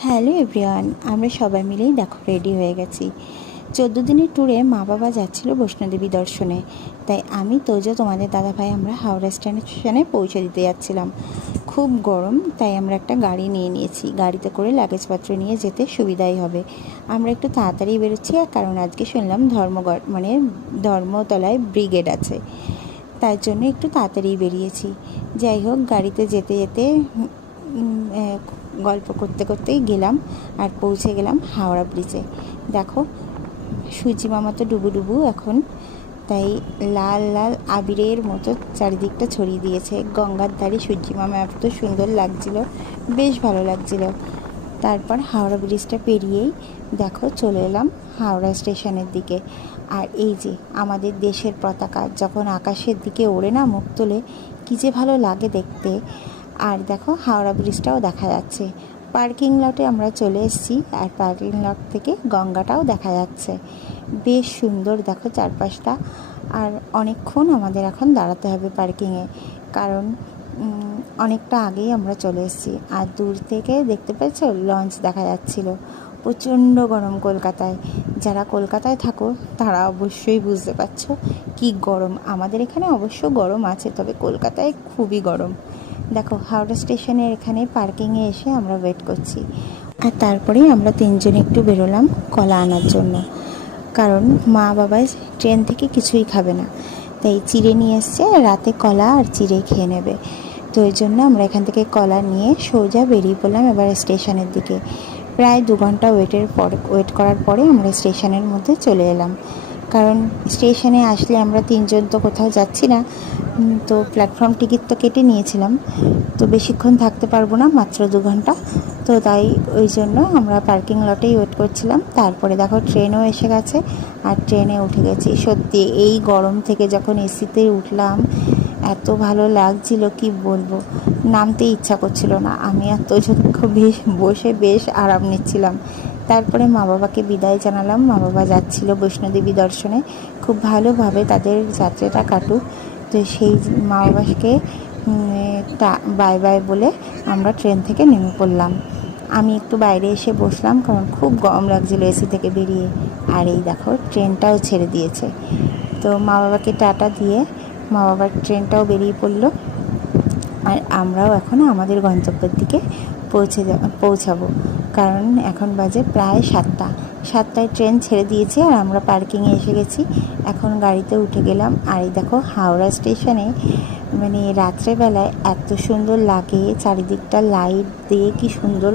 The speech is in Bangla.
হ্যালো এভরিওয়ান, আমরা সবাই মিলেই দেখো রেডি হয়ে গেছি। 14 দিনের ট্যুরে মা বাবা যাচ্ছিল বৈষ্ণোদেবী দর্শনে। তাই আমি তোজো তোমাদের দাদাভাই আমরা হাওড়া স্টেশনে পৌঁছে দিতে যাচ্ছিলাম। খুব গরম, তাই আমরা একটা গাড়ি নিয়ে নিয়েছি। গাড়িতে করে লাগেজপত্র নিয়ে যেতে সুবিধাই হবে। আমরা একটু তাড়াতাড়ি বেরোচ্ছি, কারণ আজকে শুনলাম ধর্মতলায় ব্রিগেড আছে, তাই জন্য একটু তাড়াতাড়ি বেরিয়েছি। যাই হোক, গাড়িতে যেতে যেতে গল্প করতে করতেই গেলাম আর পৌঁছে গেলাম হাওড়া ব্রিজে। দেখো, সূর্যি মামা তো ডুবু এখন, তাই লাল লাল আবিরের মতো চারিদিকটা ছড়িয়ে দিয়েছে। গঙ্গার ধারে সূর্যি মামা এত সুন্দর লাগছিল, বেশ ভালো লাগছিল। তারপর হাওড়া ব্রিজটা পেরিয়েই দেখো চলে এলাম হাওড়া স্টেশনের দিকে। আর এই যে আমাদের দেশের পতাকা যখন আকাশের দিকে ওড়ে না, মুখ তোলে, কী যে ভালো লাগে দেখতে। আর দেখো হাওড়া ব্রিজটাও দেখা যাচ্ছে। পার্কিং লটে আমরা চলে এসেছি, আর পার্কিং লট থেকে গঙ্গাটাও দেখা যাচ্ছে। বেশ সুন্দর দেখো চারপাশটা। আর অনেকক্ষণ আমাদের এখন দাঁড়াতে হবে পার্কিংয়ে, কারণ অনেকটা আগেই আমরা চলে এসেছি। আর দূর থেকে দেখতে পেয়েছ লঞ্চ দেখা যাচ্ছিল। প্রচণ্ড গরম কলকাতায়। যারা কলকাতায় থাকো তারা অবশ্যই বুঝতে পারছো কি গরম। আমাদের এখানে অবশ্য গরম আছে, তবে কলকাতায় খুবই গরম। দেখো হাওড়া স্টেশনের এখানে পার্কিংয়ে এসে আমরা ওয়েট করছি। আর তারপরেই আমরা তিনজন একটু বেরোলাম কলা আনার জন্য, কারণ মা বাবাই ট্রেন থেকে কিছুই খাবে না, তাই চিড়ে নিয়ে এসছে। রাতে কলা আর চিড়ে খেয়ে নেবে, তো ওই জন্য আমরা এখান থেকে কলা নিয়ে সোজা বেরিয়ে পড়লাম এবার স্টেশনের দিকে। প্রায় 2 ঘন্টা ওয়েট করার পরে আমরা স্টেশনের মধ্যে চলে এলাম, কারণ স্টেশনে আসলে আমরা তিনজন তো কোথাও যাচ্ছি না, তো প্ল্যাটফর্ম টিকিট তো কেটে নিয়েছিলাম, তো বেশিক্ষণ থাকতে পারবো না, মাত্র 2 ঘন্টা। তো তাই ওই জন্য আমরা পার্কিং লটেই ওয়েট করছিলাম। তারপরে দেখো ট্রেনও এসে গেছে, আর ট্রেনে উঠে গেছি। সত্যি এই গরম থেকে যখন এসিতে উঠলাম এত ভালো লাগছিল কি বলবো, নামতে ইচ্ছা করছিল না। আমি আর তোজো বসে বেশ আরাম নিচ্ছিলাম। তারপরে মা বাবাকে বিদায় জানালাম। মা বাবা যাচ্ছিল বৈষ্ণোদেবী দর্শনে, খুব ভালোভাবে তাদের যাত্রাটা কাটুক। তো সেই মা বাবাকে বাই বাই বলে আমরা ট্রেন থেকে নেমে পড়লাম। আমি একটু বাইরে এসে বসলাম, কারণ খুব গরম লাগছিলো এসি থেকে বেরিয়ে। আর এই দেখো ট্রেনটাও ছেড়ে দিয়েছে। তো মা বাবাকে টাটা দিয়ে মা বাবার ট্রেনটাও বেরিয়ে পড়লো। আর আমরাও এখন আমাদের গন্তব্যের দিকে পৌঁছাবো, কারণ এখন বাজে প্রায় 7টায় ট্রেন ছেড়ে দিয়েছে, আর আমরা পার্কিংয়ে এসে গেছি। এখন গাড়িতে উঠে গেলাম। আর এই দেখো হাওড়া স্টেশনে মানে রাত্রেবেলায় এত সুন্দর লাগে, চারিদিকটা লাইট দিয়ে কি সুন্দর